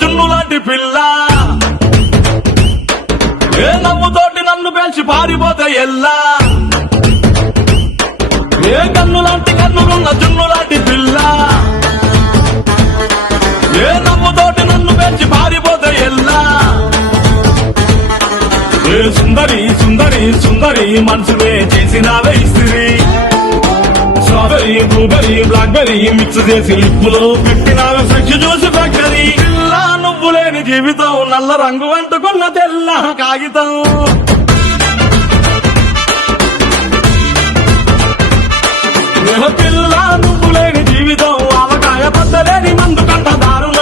జున్ను లాంటి పిల్ల ఏ నవ్వుతోటి నన్ను పేల్చి పారిపోతే ఎల్లా ఏ కన్ను లాంటి కన్నులున్న జున్ను లాంటి పిల్ల ఏ నవ్వుతోటి నన్ను పేల్చి పారిపోతే ఎల్లా ఏ సుందరి సుందరి సుందరి మనసులే చేసినావే ఇస్త్రీ స్ట్రాబెరీ బ్లూబెరీ బ్లాక్బెరీ మిక్స్ చేసి లిప్పులో పెట్టినావే ఫ్రెష్ జ్యూస్ ఫ్యాక్టరీ పిల్ల నువ్వు లేని జీవితం నల్ల రంగు అంటుకున్న తెల్ల కాగితం పిల్ల నువ్వు లేని జీవితం ఆవకాయ పద్దలేని మందు కంట దారుణం